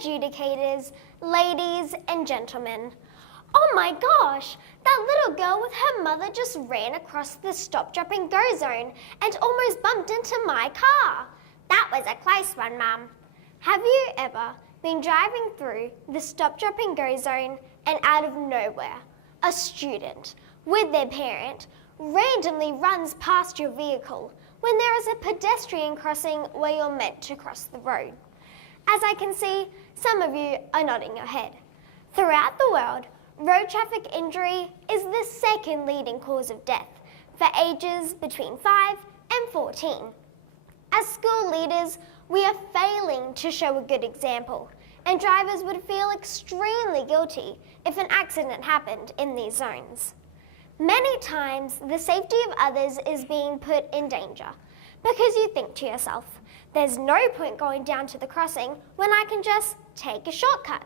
adjudicators, ladies and gentlemen. Oh my gosh, that little girl with her mother just ran across the stop, drop and go zone and almost bumped into my car. That was a close one, Mum. Have you ever been driving through the stop, drop and go zone and out of nowhere, a student with their parent randomly runs past your vehicle when there is a pedestrian crossing where you're meant to cross the road? As I can see, some of you are nodding your head. Throughout the world, road traffic injury is the second leading cause of death for ages between 5 and 14. As school leaders, we are failing to show a good example, and drivers would feel extremely guilty if an accident happened in these zones. Many times, the safety of others is being put in danger because you think to yourself, there's no point going down to the crossing when I can just take a shortcut.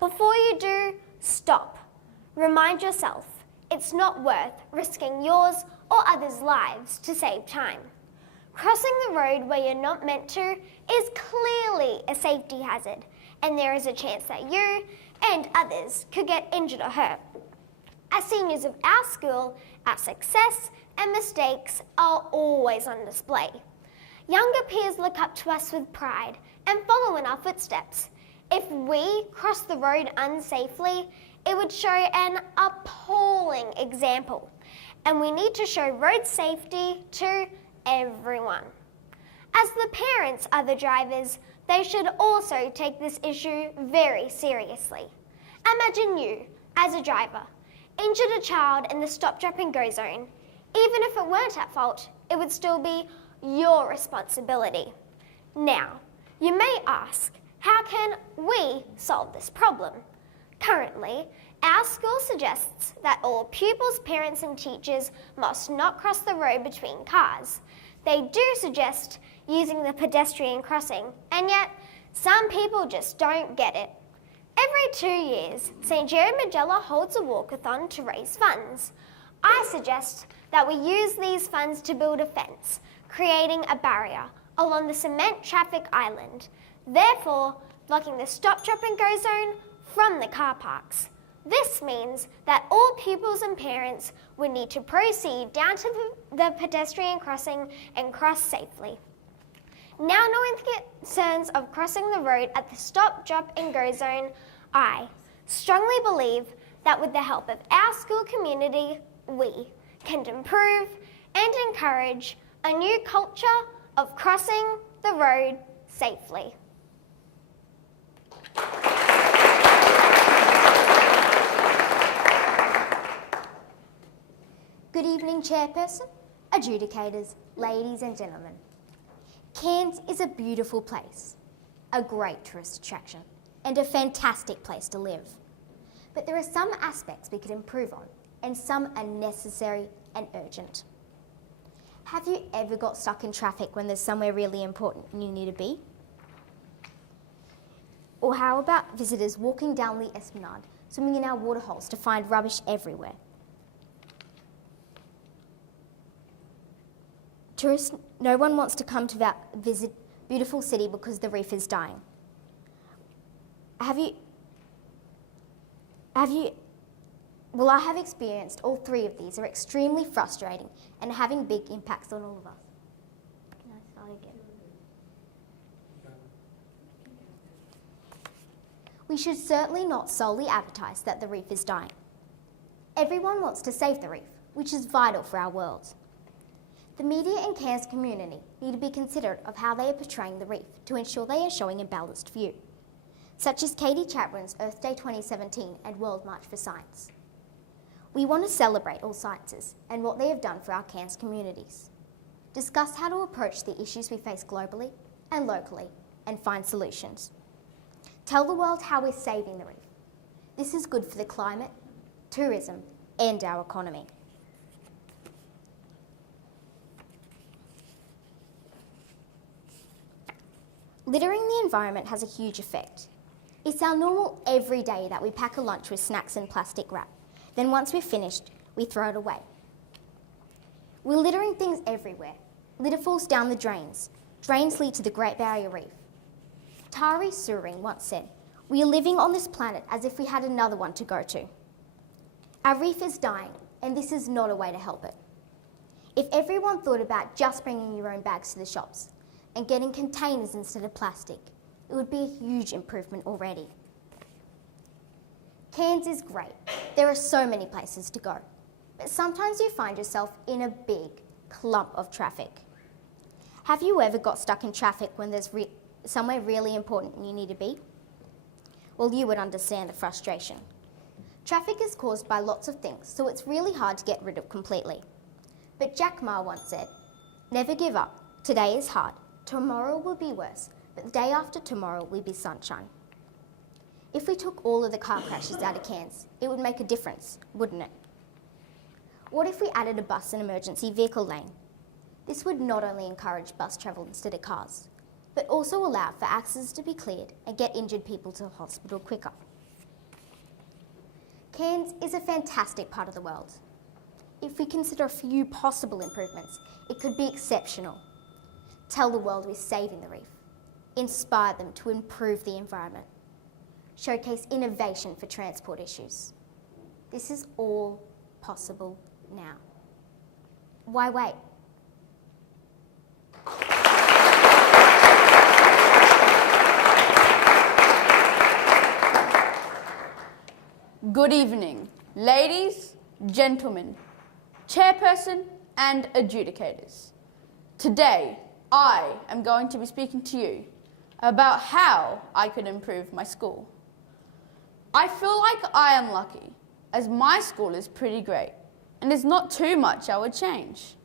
Before you do, stop. Remind yourself, it's not worth risking yours or others' lives to save time. Crossing the road where you're not meant to is clearly a safety hazard, and there is a chance that you and others could get injured or hurt. As seniors of our school, our success and mistakes are always on display. Younger peers look up to us with pride and follow in our footsteps. If we cross the road unsafely, it would show an appalling example, and we need to show road safety to everyone. As the parents of the drivers, they should also take this issue very seriously. Imagine you, as a driver, injured a child in the stop, drop and go zone. Even if it weren't at fault, it would still be your responsibility. Now, you may ask, how can we solve this problem? Currently, our school suggests that all pupils, parents and teachers must not cross the road between cars. They do suggest using the pedestrian crossing, and yet some people just don't get it. Every 2 years, St. Jerry Magella holds a walkathon to raise funds. I suggest that we use these funds to build a fence, creating a barrier along the cement traffic island, therefore blocking the stop, drop and go zone from the car parks. This means that all pupils and parents would need to proceed down to the pedestrian crossing and cross safely. Now knowing the concerns of crossing the road at the stop, drop and go zone, I strongly believe that with the help of our school community, we can improve and encourage a new culture of crossing the road safely. Good evening, Chairperson, adjudicators, ladies and gentlemen. Cairns is a beautiful place, a great tourist attraction, and a fantastic place to live. But there are some aspects we could improve on, and some are necessary and urgent. Have you ever got stuck in traffic when there's somewhere really important and you need to be? Or how about visitors walking down the esplanade, swimming in our waterholes to find rubbish everywhere? Tourists, no one wants to come to visit beautiful city because the reef is dying. Well, I have experienced all three of these are extremely frustrating and having big impacts on all of us. Can I start again? We should certainly not solely advertise that the reef is dying. Everyone wants to save the reef, which is vital for our world. The media and Cairns community need to be considerate of how they are portraying the reef to ensure they are showing a balanced view, such as Katie Chatwin's Earth Day 2017 and World March for Science. We want to celebrate all sciences and what they have done for our Cairns communities, discuss how to approach the issues we face globally and locally, and find solutions. Tell the world how we're saving the reef. This is good for the climate, tourism, and our economy. Littering the environment has a huge effect. It's our normal every day that we pack a lunch with snacks and plastic wrap. Then once we're finished, we throw it away. We're littering things everywhere. Litter falls down the drains. Drains lead to the Great Barrier Reef. Tari Suring once said, We are living on this planet as if we had another one to go to. Our reef is dying, and this is not a way to help it. If everyone thought about just bringing your own bags to the shops and getting containers instead of plastic, it would be a huge improvement already. Cairns is great. There are so many places to go. But sometimes you find yourself in a big clump of traffic. Have you ever got stuck in traffic when there's somewhere really important and you need to be? Well, you would understand the frustration. Traffic is caused by lots of things, so it's really hard to get rid of completely. But Jack Ma once said, "Never give up. Today is hard. Tomorrow will be worse, but the day after tomorrow will be sunshine." If we took all of the car crashes out of Cairns, it would make a difference, wouldn't it? What if we added a bus and emergency vehicle lane? This would not only encourage bus travel instead of cars, but also allow for accidents to be cleared and get injured people to the hospital quicker. Cairns is a fantastic part of the world. If we consider a few possible improvements, it could be exceptional. Tell the world we're saving the reef. Inspire them to improve the environment. Showcase innovation for transport issues. This is all possible now. Why wait? Good evening, ladies, gentlemen, chairperson and adjudicators. Today, I am going to be speaking to you about how I could improve my school. I feel like I am lucky, as my school is pretty great, and there's not too much I would change.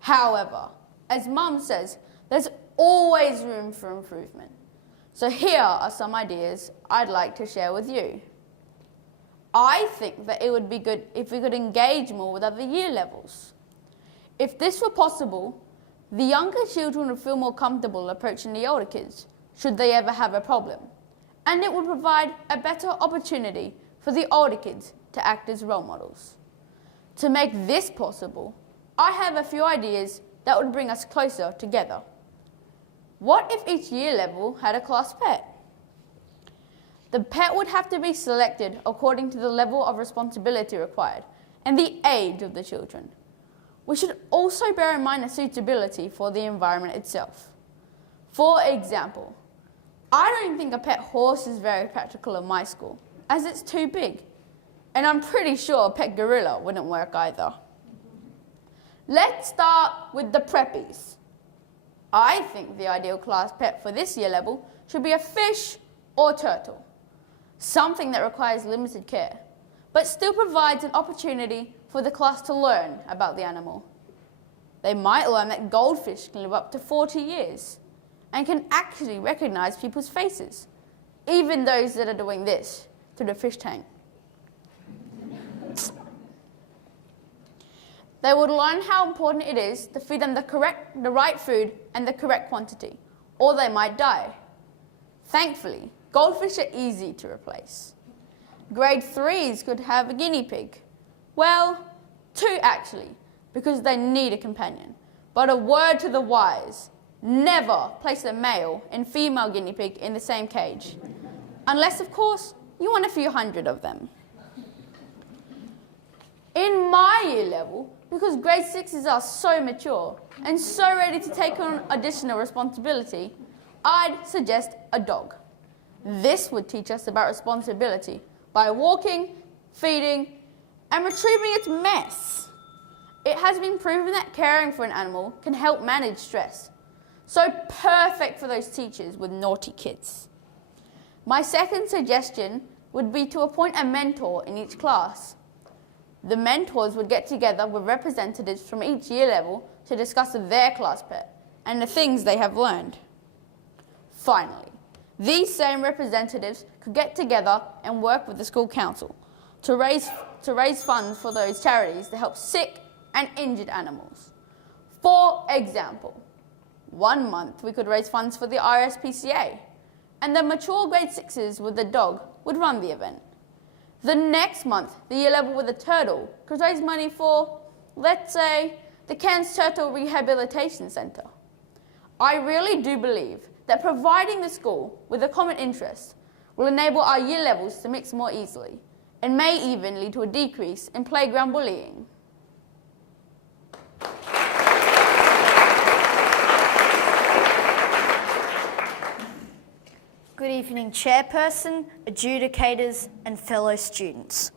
However, as Mum says, there's always room for improvement. So here are some ideas I'd like to share with you. I think that it would be good if we could engage more with other year levels. If this were possible, the younger children would feel more comfortable approaching the older kids, should they ever have a problem. And it would provide a better opportunity for the older kids to act as role models. To make this possible, I have a few ideas that would bring us closer together. What if each year level had a class pet? The pet would have to be selected according to the level of responsibility required and the age of the children. We should also bear in mind the suitability for the environment itself. For example, I don't think a pet horse is very practical in my school, as it's too big. And I'm pretty sure a pet gorilla wouldn't work either. Let's start with the preppies. I think the ideal class pet for this year level should be a fish or turtle. Something that requires limited care, but still provides an opportunity for the class to learn about the animal. They might learn that goldfish can live up to 40 years and can actually recognize people's faces, even those that are doing this to the fish tank. They would learn how important it is to feed them the right food and the correct quantity, or they might die. Thankfully, goldfish are easy to replace. Grade 3s could have a guinea pig. Well, 2 actually, because they need a companion. But a word to the wise, never place a male and female guinea pig in the same cage. Unless, of course, you want a few hundred of them. In my year level, because grade 6s are so mature and so ready to take on additional responsibility, I'd suggest a dog. This would teach us about responsibility by walking, feeding, and retrieving its mess. It has been proven that caring for an animal can help manage stress. So perfect for those teachers with naughty kids. My second suggestion would be to appoint a mentor in each class. The mentors would get together with representatives from each year level to discuss their class pet and the things they have learned. Finally, these same representatives could get together and work with the school council to raise funds for those charities to help sick and injured animals. For example, one month we could raise funds for the RSPCA, and the mature grade 6s with the dog would run the event. The next month, the year level with the turtle could raise money for, let's say, the Cairns Turtle Rehabilitation Centre. I really do believe that providing the school with a common interest will enable our year levels to mix more easily and may even lead to a decrease in playground bullying. Good evening, Chairperson, adjudicators and fellow students.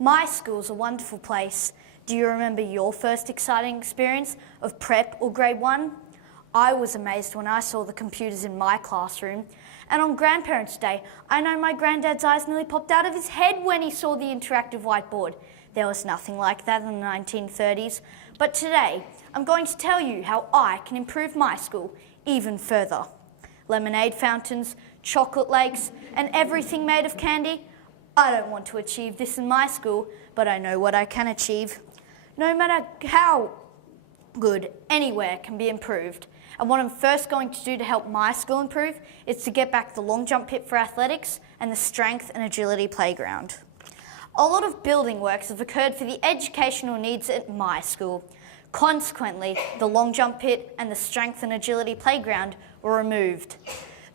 My school's a wonderful place. Do you remember your first exciting experience of prep or grade 1? I was amazed when I saw the computers in my classroom. And on Grandparents' Day, I know my granddad's eyes nearly popped out of his head when he saw the interactive whiteboard. There was nothing like that in the 1930s. But today, I'm going to tell you how I can improve my school even further. Lemonade fountains, chocolate lakes, and everything made of candy. I don't want to achieve this in my school, but I know what I can achieve. No matter how good, anywhere can be improved. And what I'm first going to do to help my school improve is to get back the long jump pit for athletics and the strength and agility playground. A lot of building works have occurred for the educational needs at my school. Consequently, the long jump pit and the strength and agility playground were removed.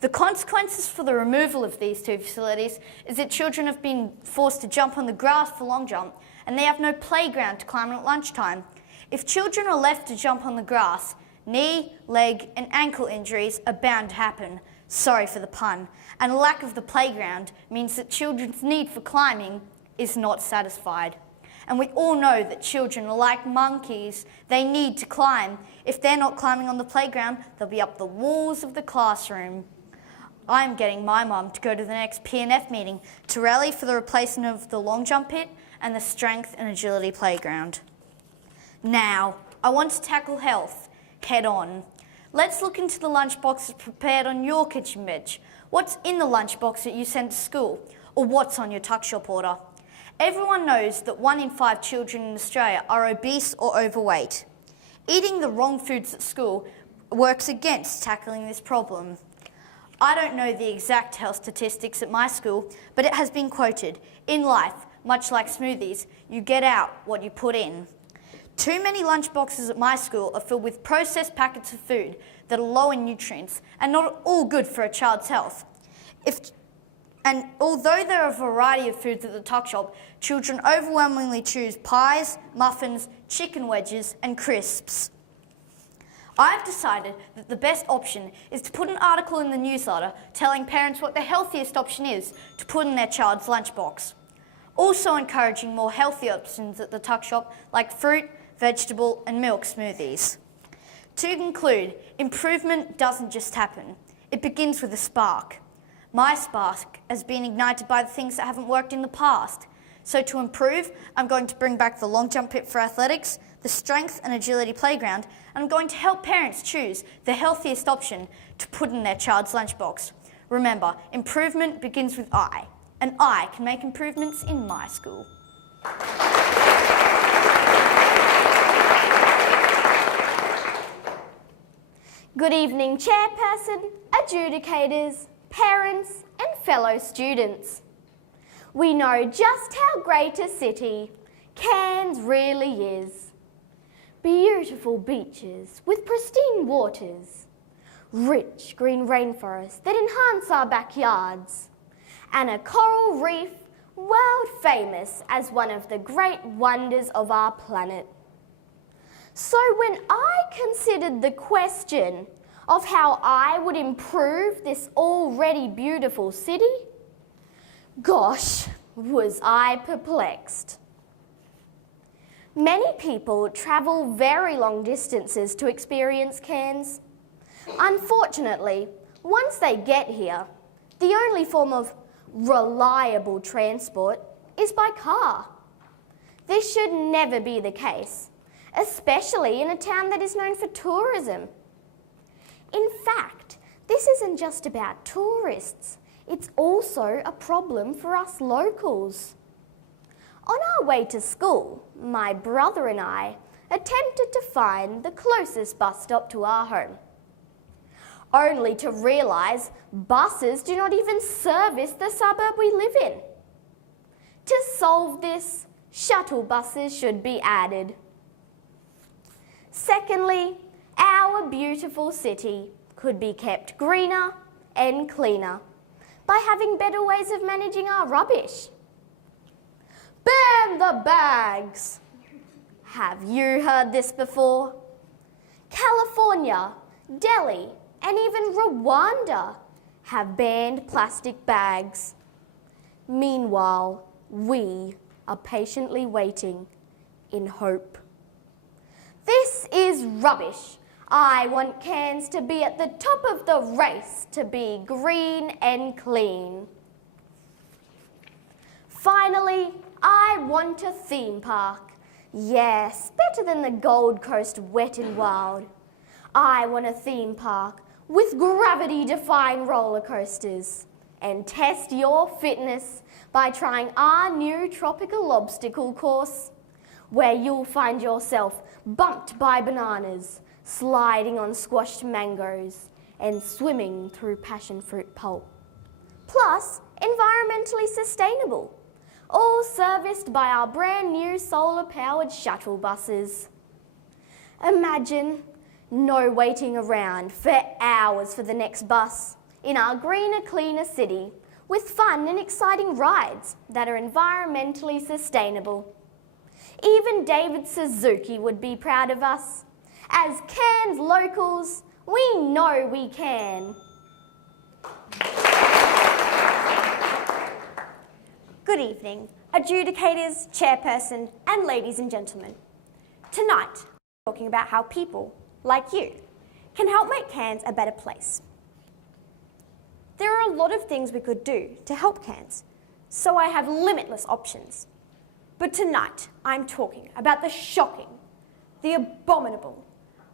The consequences for the removal of these two facilities is that children have been forced to jump on the grass for long jump and they have no playground to climb on at lunchtime. If children are left to jump on the grass, knee, leg and ankle injuries are bound to happen. Sorry for the pun. And a lack of the playground means that children's need for climbing is not satisfied. And we all know that children are like monkeys. They need to climb. If they're not climbing on the playground, they'll be up the walls of the classroom. I'm getting my mum to go to the next P&F meeting to rally for the replacement of the long jump pit and the strength and agility playground. Now, I want to tackle health head on. Let's look into the lunchboxes prepared on your kitchen bench. What's in the lunchbox that you send to school? Or what's on your tuck shop order? Everyone knows that 1 in 5 children in Australia are obese or overweight. Eating the wrong foods at school works against tackling this problem. I don't know the exact health statistics at my school, but it has been quoted, "In life, much like smoothies, you get out what you put in." Too many lunchboxes at my school are filled with processed packets of food that are low in nutrients and not all good for a child's health. And although there are a variety of foods at the tuck shop, children overwhelmingly choose pies, muffins, chicken wedges and crisps. I've decided that the best option is to put an article in the newsletter telling parents what the healthiest option is to put in their child's lunchbox. Also encouraging more healthy options at the tuck shop like fruit, vegetable and milk smoothies. To conclude, improvement doesn't just happen. It begins with a spark. My spark has been ignited by the things that haven't worked in the past. So to improve, I'm going to bring back the long jump pit for athletics, the strength and agility playground, and I'm going to help parents choose the healthiest option to put in their child's lunchbox. Remember, improvement begins with I, and I can make improvements in my school. Good evening, Chairperson, adjudicators, parents and fellow students. We know just how great a city Cairns really is. Beautiful beaches with pristine waters, rich green rainforests that enhance our backyards, and a coral reef world famous as one of the great wonders of our planet. So when I considered the question of how I would improve this already beautiful city, gosh, was I perplexed. Many people travel very long distances to experience Cairns. Unfortunately, once they get here, the only form of reliable transport is by car. This should never be the case, especially in a town that is known for tourism. In fact, this isn't just about tourists, it's also a problem for us locals. On our way to school, my brother and I attempted to find the closest bus stop to our home, only to realise buses do not even service the suburb we live in. To solve this, shuttle buses should be added. Secondly, our beautiful city could be kept greener and cleaner by having better ways of managing our rubbish. Ban the bags! Have you heard this before? California, Delhi, and even Rwanda have banned plastic bags. Meanwhile, we are patiently waiting in hope. This is rubbish. I want Cairns to be at the top of the race to be green and clean. Finally, I want a theme park. Yes, better than the Gold Coast Wet and Wild. I want a theme park with gravity-defying roller coasters. And test your fitness by trying our new tropical obstacle course, where you'll find yourself bumped by bananas, sliding on squashed mangoes, and swimming through passion fruit pulp. Plus, environmentally sustainable, all serviced by our brand new solar-powered shuttle buses. Imagine no waiting around for hours for the next bus in our greener, cleaner city with fun and exciting rides that are environmentally sustainable. Even David Suzuki would be proud of us. As Cairns locals, we know we can. Good evening, adjudicators, chairperson, and ladies and gentlemen. Tonight, we're talking about how people, like you, can help make Cairns a better place. There are a lot of things we could do to help Cairns, so I have limitless options. But tonight, I'm talking about the shocking, the abominable,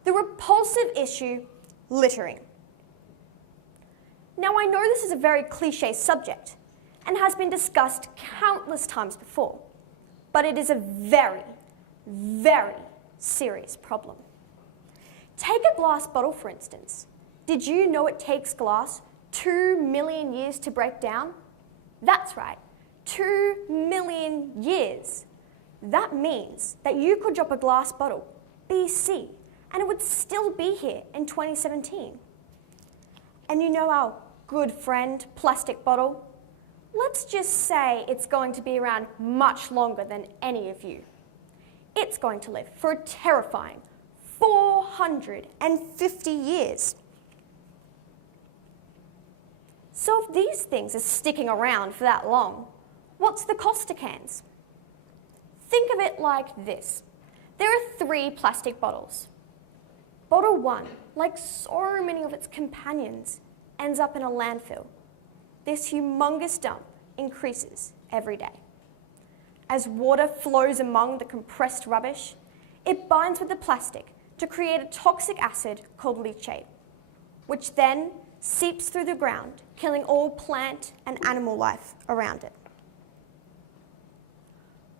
the repulsive issue, littering. Now, I know this is a very cliché subject and has been discussed countless times before, but it is a very, very serious problem. Take a glass bottle, for instance. Did you know it takes glass 2 million years to break down? That's right, 2 million years. That means that you could drop a glass bottle, BC, and it would still be here in 2017. And you know our good friend, plastic bottle? Let's just say it's going to be around much longer than any of you. It's going to live for a terrifying 450 years. So if these things are sticking around for that long, what's the cost to Cairns? Think of it like this. There are 3 plastic bottles. Bottle 1, like so many of its companions, ends up in a landfill. This humongous dump increases every day. As water flows among the compressed rubbish, it binds with the plastic to create a toxic acid called leachate, which then seeps through the ground, killing all plant and animal life around it.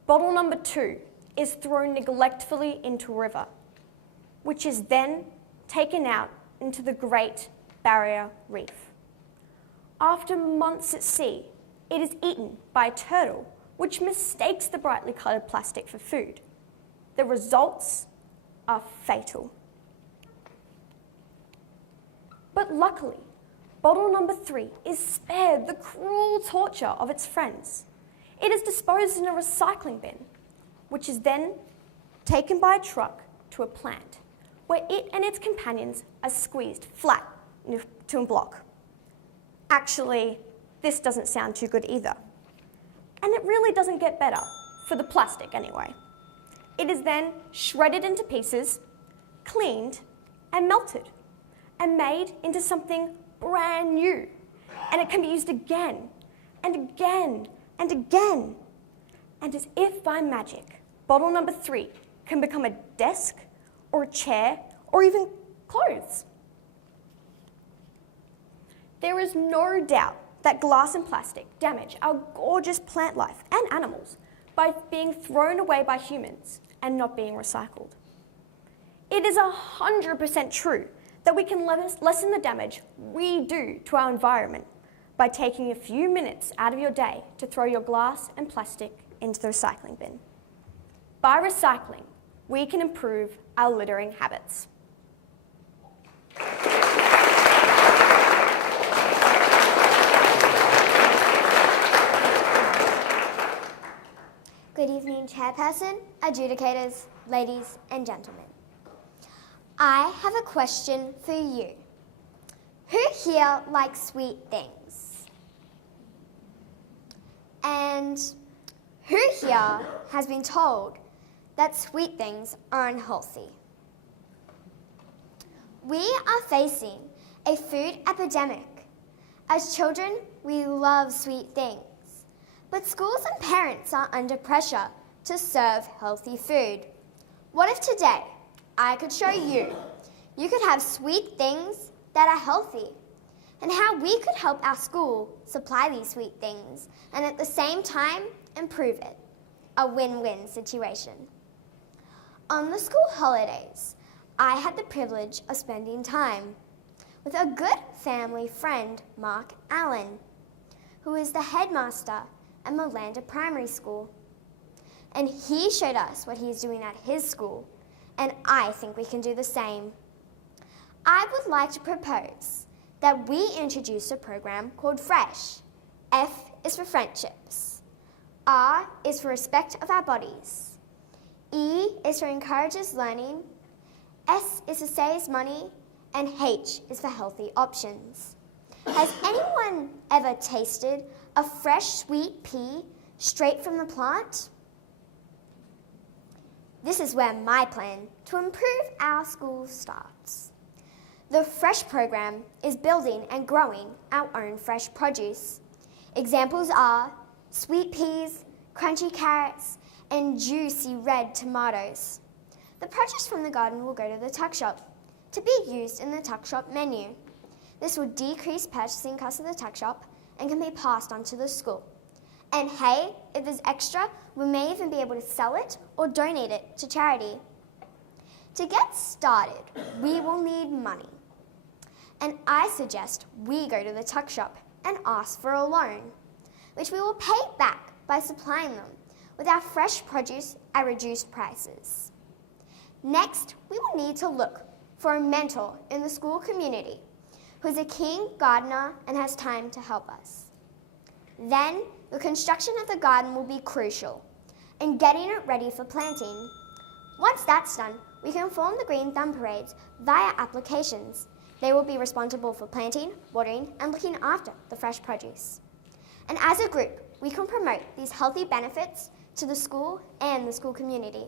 Bottle number 2 is thrown neglectfully into a river, which is then taken out into the Great Barrier Reef. After months at sea, it is eaten by a turtle, which mistakes the brightly coloured plastic for food. The results are fatal. But luckily, bottle number 3 is spared the cruel torture of its friends. It is disposed in a recycling bin, which is then taken by a truck to a plant, where it and its companions are squeezed flat into a block. Actually, this doesn't sound too good either. And it really doesn't get better, for the plastic anyway. It is then shredded into pieces, cleaned, and melted, and made into something brand new. And it can be used again, and again, and again. And as if by magic, bottle number 3 can become a desk, or a chair, or even clothes. There is no doubt that glass and plastic damage our gorgeous plant life and animals by being thrown away by humans and not being recycled. It is 100% true that we can lessen the damage we do to our environment by taking a few minutes out of your day to throw your glass and plastic into the recycling bin. By recycling, we can improve our littering habits. Chairperson, adjudicators, ladies and gentlemen. I have a question for you. Who here likes sweet things? And who here has been told that sweet things are unhealthy? We are facing a food epidemic. As children, we love sweet things, but schools and parents are under pressure to serve healthy food. What if today I could show you could have sweet things that are healthy, and how we could help our school supply these sweet things and at the same time improve it? A win-win situation. On the school holidays, I had the privilege of spending time with a good family friend, Mark Allen, who is the headmaster at Malanda Primary School. And he showed us what he is doing at his school, and I think we can do the same. I would like to propose that we introduce a program called FRESH. F is for friendships. R is for respect of our bodies. E is for encourages learning. S is for saves money. And H is for healthy options. Has anyone ever tasted a fresh sweet pea straight from the plant? This is where my plan to improve our school starts. The FRESH program is building and growing our own fresh produce. Examples are sweet peas, crunchy carrots, and juicy red tomatoes. The produce from the garden will go to the tuck shop to be used in the tuck shop menu. This will decrease purchasing costs of the tuck shop and can be passed on to the school. And hey, if there's extra, we may even be able to sell it or donate it to charity. To get started, we will need money. And I suggest we go to the tuck shop and ask for a loan, which we will pay back by supplying them with our fresh produce at reduced prices. Next, we will need to look for a mentor in the school community who is a keen gardener and has time to help us. Then, the construction of the garden will be crucial in getting it ready for planting. Once that's done, we can form the Green Thumb Parades via applications. They will be responsible for planting, watering, and looking after the fresh produce. And as a group, we can promote these healthy benefits to the school and the school community.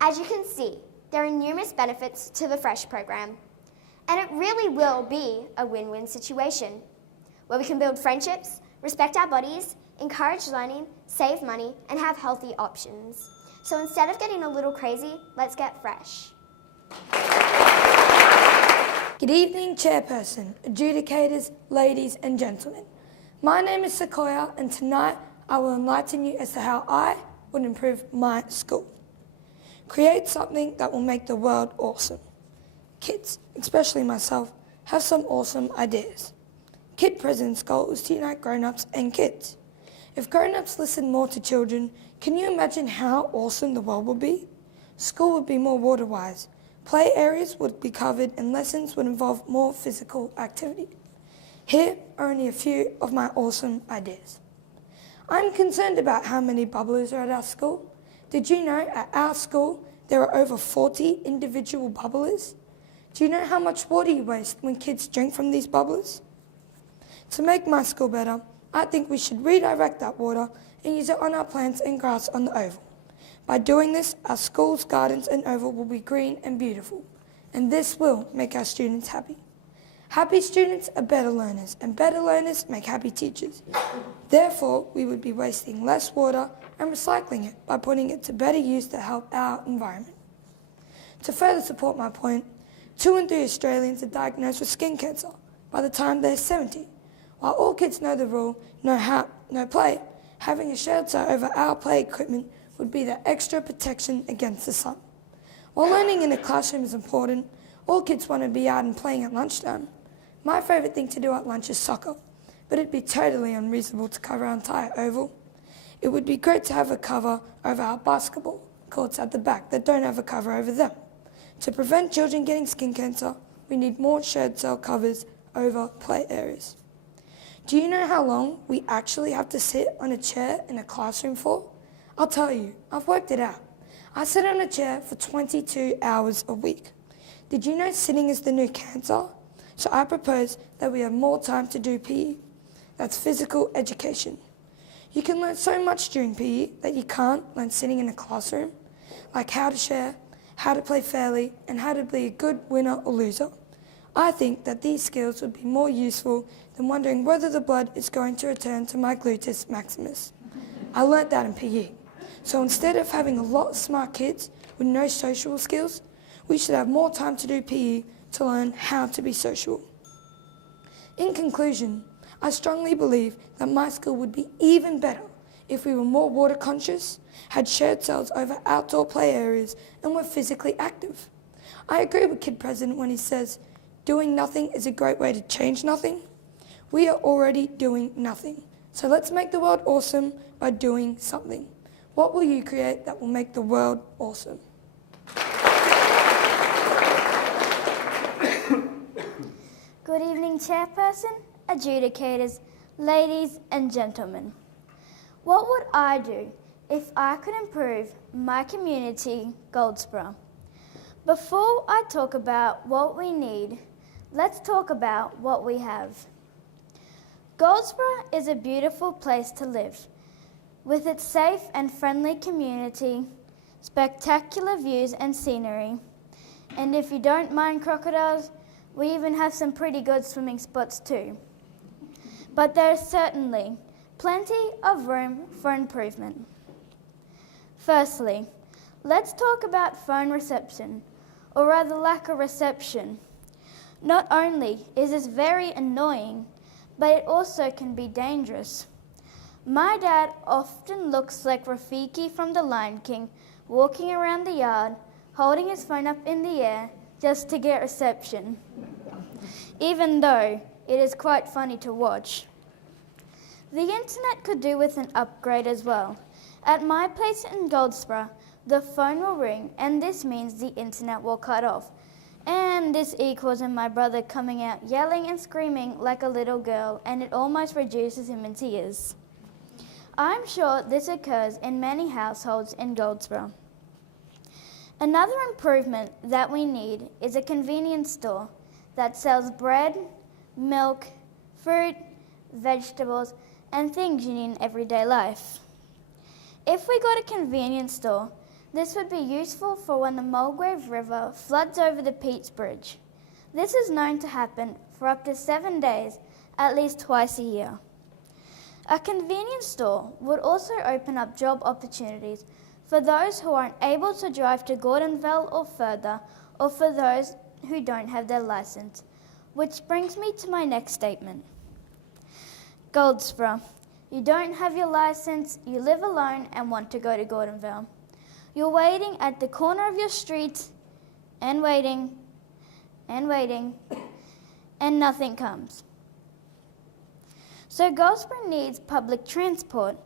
As you can see, there are numerous benefits to the FRESH program, and it really will be a win-win situation where we can build friendships, respect our bodies, encourage learning, save money, and have healthy options. So instead of getting a little crazy, let's get fresh. Good evening, Chairperson, adjudicators, ladies and gentlemen. My name is Sequoia, and tonight I will enlighten you as to how I would improve my school. Create something that will make the world awesome. Kids, especially myself, have some awesome ideas. Kid President's goal is to unite grown-ups and kids. If grown-ups listen more to children, can you imagine how awesome the world would be? School would be more water-wise. Play areas would be covered and lessons would involve more physical activity. Here are only a few of my awesome ideas. I'm concerned about how many bubblers are at our school. Did you know at our school there are over 40 individual bubblers? Do you know how much water you waste when kids drink from these bubblers? To make my school better, I think we should redirect that water and use it on our plants and grass on the oval. By doing this, our schools, gardens and oval will be green and beautiful, and this will make our students happy. Happy students are better learners, and better learners make happy teachers. Therefore, we would be wasting less water and recycling it by putting it to better use to help our environment. To further support my point, 2 in 3 Australians are diagnosed with skin cancer by the time they're 70. While all kids know the rule, no play, having a shelter over our play equipment would be the extra protection against the sun. While learning in a classroom is important, all kids want to be out and playing at lunchtime. My favourite thing to do at lunch is soccer, but it'd be totally unreasonable to cover our entire oval. It would be great to have a cover over our basketball courts at the back that don't have a cover over them. To prevent children getting skin cancer, we need more shade cell covers over play areas. Do you know how long we actually have to sit on a chair in a classroom for? I'll tell you, I've worked it out. I sit in a chair for 22 hours a week. Did you know sitting is the new cancer? So I propose that we have more time to do PE. That's physical education. You can learn so much during PE that you can't learn sitting in a classroom, like how to share, how to play fairly, and how to be a good winner or loser. I think that these skills would be more useful than wondering whether the blood is going to return to my gluteus maximus. I learnt that in PE. So instead of having a lot of smart kids with no social skills, we should have more time to do PE to learn how to be social. In conclusion, I strongly believe that my school would be even better if we were more water conscious, had shared cells over outdoor play areas, and were physically active. I agree with Kid President when he says, doing nothing is a great way to change nothing. We are already doing nothing. So let's make the world awesome by doing something. What will you create that will make the world awesome? Good evening, Chairperson, adjudicators, ladies and gentlemen. What would I do if I could improve my community, Goldsboro? Before I talk about what we need, let's talk about what we have. Goldsboro is a beautiful place to live, with its safe and friendly community, spectacular views and scenery, and if you don't mind crocodiles, we even have some pretty good swimming spots too. But there is certainly plenty of room for improvement. Firstly, let's talk about phone reception, or rather lack of reception. Not only is this very annoying, but it also can be dangerous. My dad often looks like Rafiki from The Lion King, walking around the yard, holding his phone up in the air just to get reception, even though it is quite funny to watch. The internet could do with an upgrade as well. At my place in Goldsboro, the phone will ring, and this means the internet will cut off. And this equals in my brother coming out yelling and screaming like a little girl, and it almost reduces him in tears. I'm sure this occurs in many households in Goldsboro. Another improvement that we need is a convenience store that sells bread, milk, fruit, vegetables, and things you need in everyday life. If we got a convenience store, this would be useful for when the Mulgrave River floods over the Peats Bridge. This is known to happen for up to 7 days, at least twice a year. A convenience store would also open up job opportunities for those who aren't able to drive to Gordonville or further, or for those who don't have their license. Which brings me to my next statement. Goldsboro, you don't have your license, you live alone and want to go to Gordonville. You're waiting at the corner of your street and waiting and waiting, and nothing comes. So Goldsboro needs public transport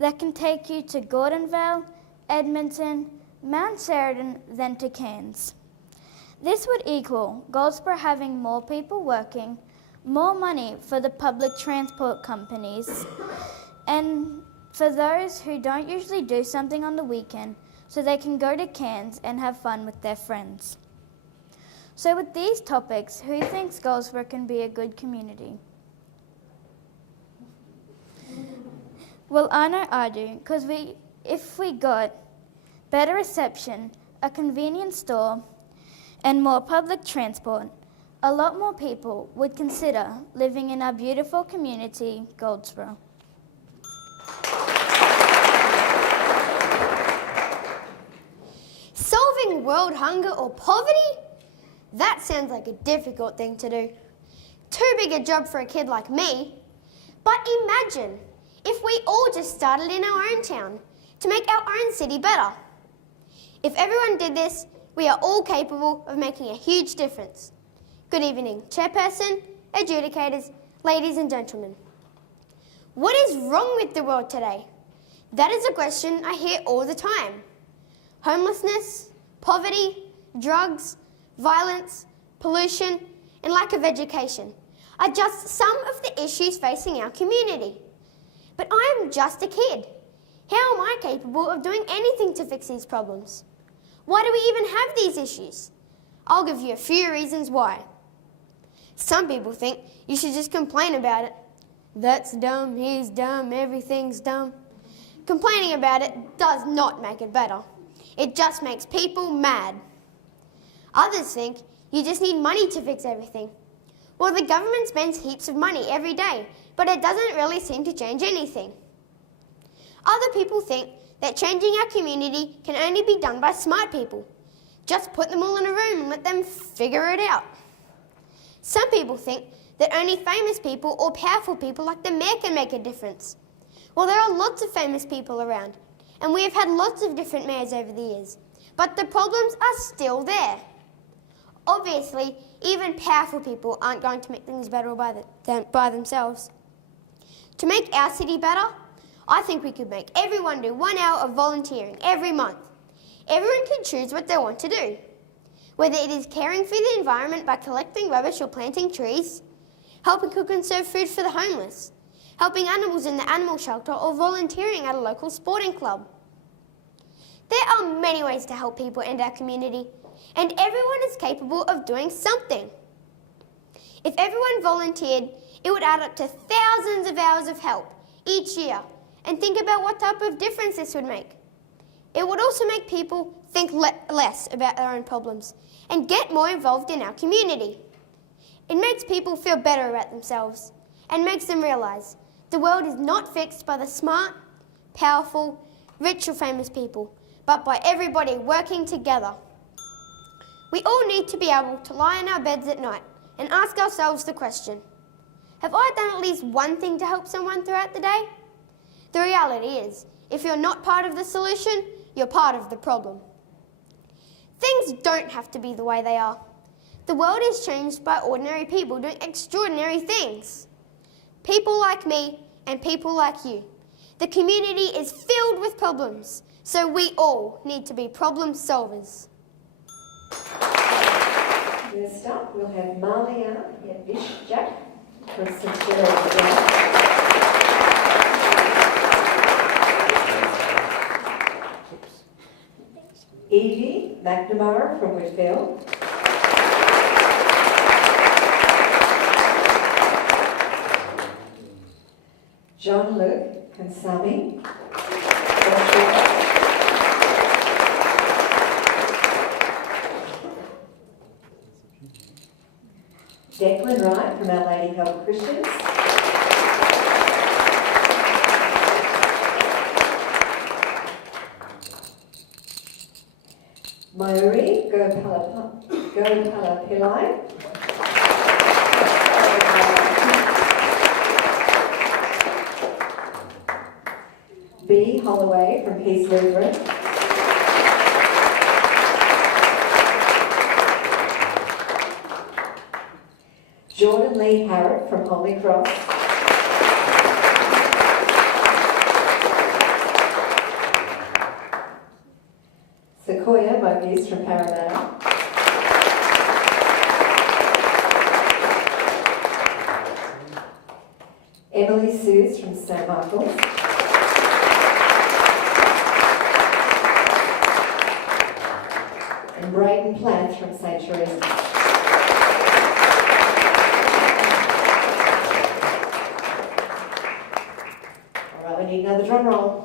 that can take you to Gordonville, Edmonton, Mount Sheridan, then to Cairns. This would equal Goldsboro having more people working, more money for the public transport companies, and for those who don't usually do something on the weekend, so they can go to Cairns and have fun with their friends. So with these topics, who thinks Goldsboro can be a good community? Well, I know I do, because if we got better reception, a convenience store, and more public transport, a lot more people would consider living in our beautiful community, Goldsboro. Solving world hunger or poverty? That sounds like a difficult thing to do. Too big a job for a kid like me. But imagine if we all just started in our own town to make our own city better. If everyone did this, we are all capable of making a huge difference. Good evening, Chairperson, adjudicators, ladies and gentlemen. What is wrong with the world today? That is a question I hear all the time. Homelessness, poverty, drugs, violence, pollution, and lack of education are just some of the issues facing our community. But I am just a kid. How am I capable of doing anything to fix these problems? Why do we even have these issues? I'll give you a few reasons why. Some people think you should just complain about it. That's dumb, he's dumb, everything's dumb. Complaining about it does not make it better. It just makes people mad. Others think you just need money to fix everything. Well, the government spends heaps of money every day, but it doesn't really seem to change anything. Other people think that changing our community can only be done by smart people. Just put them all in a room and let them figure it out. Some people think that only famous people or powerful people like the mayor can make a difference. Well, there are lots of famous people around, and we have had lots of different mayors over the years, but the problems are still there. Obviously, even powerful people aren't going to make things better by themselves. To make our city better, I think we could make everyone do 1 hour of volunteering every month. Everyone can choose what they want to do. Whether it is caring for the environment by collecting rubbish or planting trees, helping cook and serve food for the homeless, helping animals in the animal shelter, or volunteering at a local sporting club. There are many ways to help people in our community, and everyone is capable of doing something. If everyone volunteered, it would add up to thousands of hours of help each year, and think about what type of difference this would make. It would also make people think less about their own problems and get more involved in our community. It makes people feel better about themselves and makes them realise the world is not fixed by the smart, powerful, rich or famous people, but by everybody working together. We all need to be able to lie in our beds at night and ask ourselves the question, have I done at least one thing to help someone throughout the day? The reality is, if you're not part of the solution, you're part of the problem. Things don't have to be the way they are. The world is changed by ordinary people doing extraordinary things. People like me and people like you. The community is filled with problems, so we all need to be problem solvers. First up, we'll have Marlia Yadvish-Jack from St. Gerald. Evie McNamara from Whitfield. John Luke Kansami. Declan Wright from Our Lady Help Christians. Mayuri Gopala Pillai. B. Holloway from Peace Lutheran. Jordan Lee Harrod from Holy Cross. Sequoia Mogies from Parramatta. Emily Sues from St Michael's. And Brayden Plath from St Teresa's. All right, we need another drum roll.